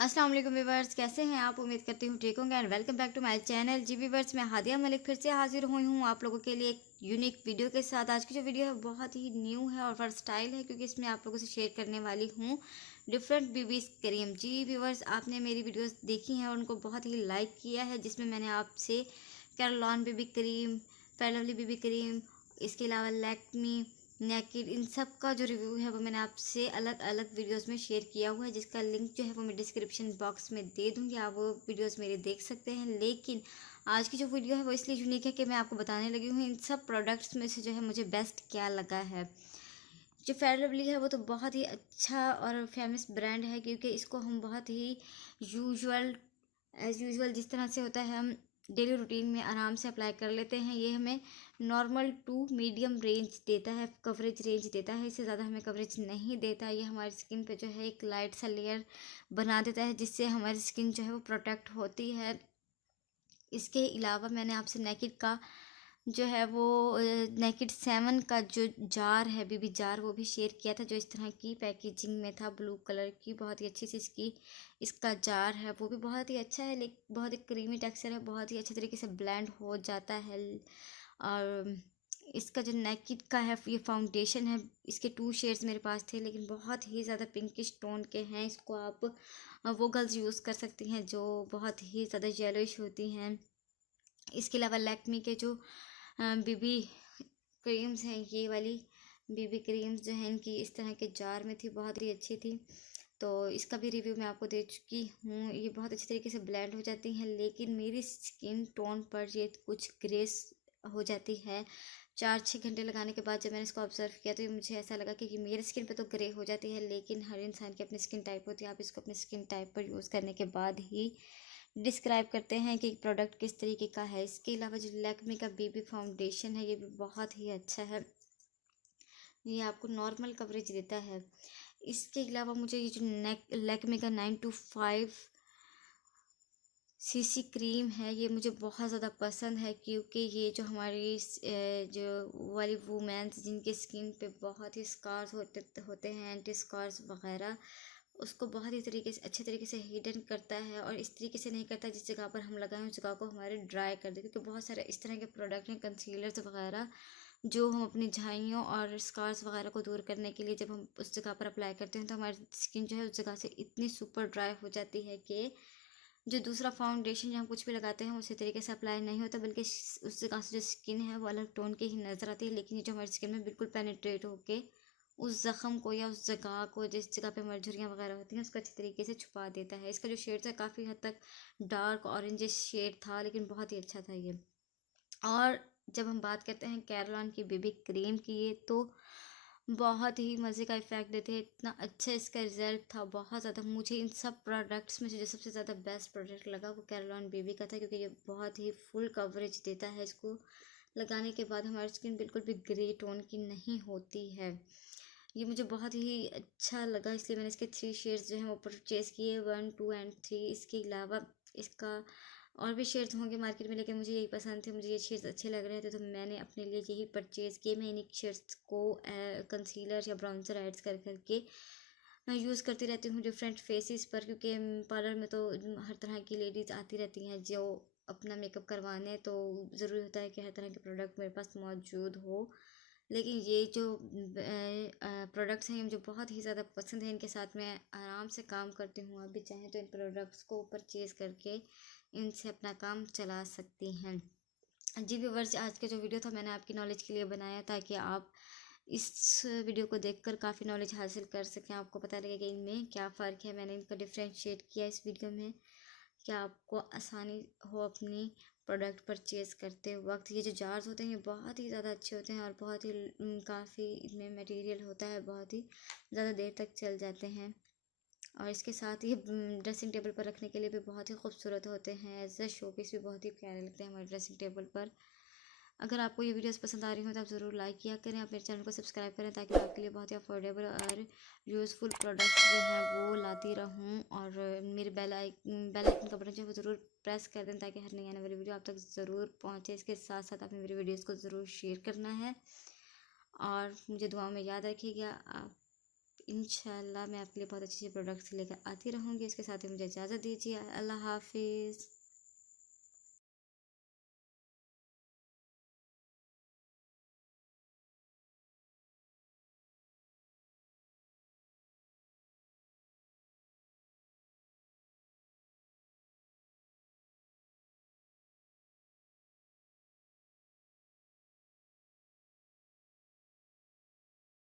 अस्सलाम वालेकुम व्यूवर्स, कैसे हैं आप? उम्मीद करती हूँ ठीक होंगे and welcome back to my channel. जी व्यूवर्स, मैं हादिया मलिक फिर से हाजिर हुई हूँ आप लोगों के लिए एक यूनिक वीडियो के साथ। आज की जो वीडियो है बहुत ही न्यू है और वर्सटाइल है, क्योंकि इसमें आप लोगों से शेयर करने वाली हूँ डिफरेंट बीबी क्रीम। जी व्यूवर्स, आपने मेरी वीडियोस देखी हैं और उनको बहुत ही लाइक किया है, जिसमें मैंने आपसे कैरलॉन baby cream, Fair Lovely baby cream, इसके अलावा लैक्मी, नेकिड, इन सब का जो रिव्यू है वो मैंने आपसे अलग अलग वीडियोस में शेयर किया हुआ है, जिसका लिंक जो है वो मैं डिस्क्रिप्शन बॉक्स में दे दूँगी। आप वो वीडियोस मेरे देख सकते हैं। लेकिन आज की जो वीडियो है वो इसलिए यूनिक है कि मैं आपको बताने लगी हूँ इन सब प्रोडक्ट्स में से जो है मुझे बेस्ट क्या लगा है। जो फेयर लवली है वो तो बहुत ही अच्छा और फेमस ब्रांड है, क्योंकि इसको हम बहुत ही यूजुअल एज़ यूजुअल जिस तरह से होता है हम डेली रूटीन में आराम से अप्लाई कर लेते हैं। ये हमें नॉर्मल टू मीडियम रेंज देता है, कवरेज रेंज देता है, इससे ज़्यादा हमें कवरेज नहीं देता। ये हमारी स्किन पे जो है एक लाइट सा लेयर बना देता है, जिससे हमारी स्किन जो है वो प्रोटेक्ट होती है। इसके अलावा मैंने आपसे नेकिड का जो है वो नेकिड 7 का जो जार है, बेबी जार, वो भी शेयर किया था, जो इस तरह की पैकेजिंग में था, ब्लू कलर की, बहुत ही अच्छी सी इसका जार है, वो भी बहुत ही अच्छा है। लेकिन बहुत ही क्रीमी टेक्सचर है, बहुत ही अच्छे तरीके से ब्लेंड हो जाता है। और इसका जो नेकिड का है ये फाउंडेशन है, इसके 2 शेड्स मेरे पास थे, लेकिन बहुत ही ज़्यादा पिंकिश टोन के हैं। इसको आप वो गर्ल्स यूज़ कर सकती हैं जो बहुत ही ज़्यादा येलोइश होती हैं। इसके अलावा लैक्मी के जो बीबी क्रीम्स हैं, ये वाली बीबी क्रीम्स जो हैं इनकी इस तरह के जार में थी, बहुत ही अच्छी थी। तो इसका भी रिव्यू मैं आपको दे चुकी हूँ। ये बहुत अच्छी तरीके से ब्लेंड हो जाती हैं, लेकिन मेरी स्किन टोन पर ये कुछ ग्रेस हो जाती है। 4-6 घंटे लगाने के बाद जब मैंने इसको ऑब्जर्व किया तो ये मुझे ऐसा लगा कि मेरी स्किन पे तो ग्रे हो जाती है, लेकिन हर इंसान की अपनी स्किन टाइप होती है। आप इसको अपनी स्किन टाइप पर यूज़ करने के बाद ही डिस्क्राइब करते हैं कि प्रोडक्ट किस तरीके का है। इसके अलावा जो लैक्मे का बेबी फाउंडेशन है, ये भी बहुत ही अच्छा है। ये आपको नॉर्मल कवरेज देता है। इसके अलावा मुझे ये जो लैक्मे का 925 सीसी क्रीम है, ये मुझे बहुत ज़्यादा पसंद है, क्योंकि ये जो हमारी जो वाली वुमेन्स जिनके स्किन पे बहुत ही स्कार्स होते हैं, एंटी स्कार्स वगैरह, उसको बहुत ही तरीके से अच्छे तरीके से हिडन करता है। और इस तरीके से नहीं करता जिस जगह पर हम लगाएं उस जगह को हमारे ड्राई कर दे, क्योंकि बहुत सारे इस तरह के प्रोडक्ट हैं, कंसीलर्स वगैरह, जो हम अपनी झाइयों और स्कार्स वगैरह को दूर करने के लिए जब हम उस जगह पर अप्लाई करते हैं तो हमारी स्किन जो है उस जगह से इतनी सुपर ड्राई हो जाती है कि जो दूसरा फाउंडेशन जहाँ कुछ भी लगाते हैं उसी तरीके से अप्लाई नहीं होता, बल्कि उस जगह से जो स्किन है वो अलग टोन की ही नज़र आती है। लेकिन ये जो हमारी स्किन में बिल्कुल पेनिट्रेट होके उस ज़ख़म को या उस जगह को, जिस जगह पे हमारी झुर्रियाँ वगैरह होती हैं, उसको अच्छी तरीके से छुपा देता है। इसका जो शेड है काफ़ी हद तक डार्क ऑरेंजिश शेड था, लेकिन बहुत ही अच्छा था ये। और जब हम बात करते हैं कैरलॉन की बेबी क्रीम की, ये तो बहुत ही मज़े का इफ़ेक्ट देते हैं, इतना अच्छा इसका रिज़ल्ट था, बहुत ज़्यादा। मुझे इन सब प्रोडक्ट्स में से जो सबसे ज़्यादा बेस्ट प्रोडक्ट लगा वो कैरलॉन बेबी का था, क्योंकि ये बहुत ही फुल कवरेज देता है। इसको लगाने के बाद हमारी स्किन बिल्कुल भी ग्रे टोन की नहीं होती है। ये मुझे बहुत ही अच्छा लगा, इसलिए मैंने इसके 3 शेड्स जो हैं वो परचेज़ किए, 1, 2 एंड 3। इसके अलावा इसका और भी शेड्स होंगे मार्केट में, लेकिन मुझे यही पसंद थे, मुझे ये शेड्स अच्छे लग रहे थे, तो मैंने अपने लिए यही परचेज़ किए। मैं इन्हीं शेड्स को कंसीलर या ब्राउन्सर ऐड्स कर करके मैं यूज़ करती रहती हूँ डिफरेंट फेसेस पर, क्योंकि पार्लर में तो हर तरह की लेडीज़ आती रहती हैं जो अपना मेकअप करवाने, तो ज़रूरी होता है कि हर तरह के प्रोडक्ट मेरे पास मौजूद हो। लेकिन ये जो प्रोडक्ट्स हैं ये मुझे बहुत ही ज़्यादा पसंद है, इनके साथ मैं आराम से काम करती हूँ। आप भी चाहें तो इन प्रोडक्ट्स को परचेज़ करके इनसे अपना काम चला सकती हैं। जी व्यूवर्स, आज का जो वीडियो था मैंने आपकी नॉलेज के लिए बनाया, ताकि आप इस वीडियो को देखकर काफ़ी नॉलेज हासिल कर सकें, आपको पता लगे कि इनमें क्या फ़र्क है। मैंने इनका डिफ्रेंशिएट किया इस वीडियो में, क्या आपको आसानी हो अपनी प्रोडक्ट परचेज़ करते वक्त। ये जो जार्स होते हैं ये बहुत ही ज़्यादा अच्छे होते हैं और बहुत ही काफ़ी इनमें मटेरियल होता है, बहुत ही ज़्यादा देर तक चल जाते हैं। और इसके साथ ये ड्रेसिंग टेबल पर रखने के लिए भी बहुत ही खूबसूरत होते हैं, एज अ शो पीस भी बहुत ही प्यारे लगते हैं हमारे ड्रेसिंग टेबल पर। अगर आपको ये वीडियोस पसंद आ रही हो तो आप ज़रूर लाइक किया करें, आप मेरे चैनल को सब्सक्राइब करें, ताकि मैं आपके लिए बहुत ही अफोर्डेबल और यूज़फुल प्रोडक्ट्स जो हैं वो लाती रहूं। और मेरे बेल आइकन का बटन जो है वो ज़रूर प्रेस कर दें, ताकि हर नई आने वाली वीडियो आप तक ज़रूर पहुंचे। इसके साथ साथ आपने मेरी वीडियोज़ को ज़रूर शेयर करना है और मुझे दुआओं में याद रखिएगा। आप इंशाल्लाह मैं आपके लिए बहुत अच्छे अच्छे प्रोडक्ट्स लेकर आती रहूँगी। इसके साथ ही मुझे इजाज़त दीजिए। अल्लाह हाफ़िज़।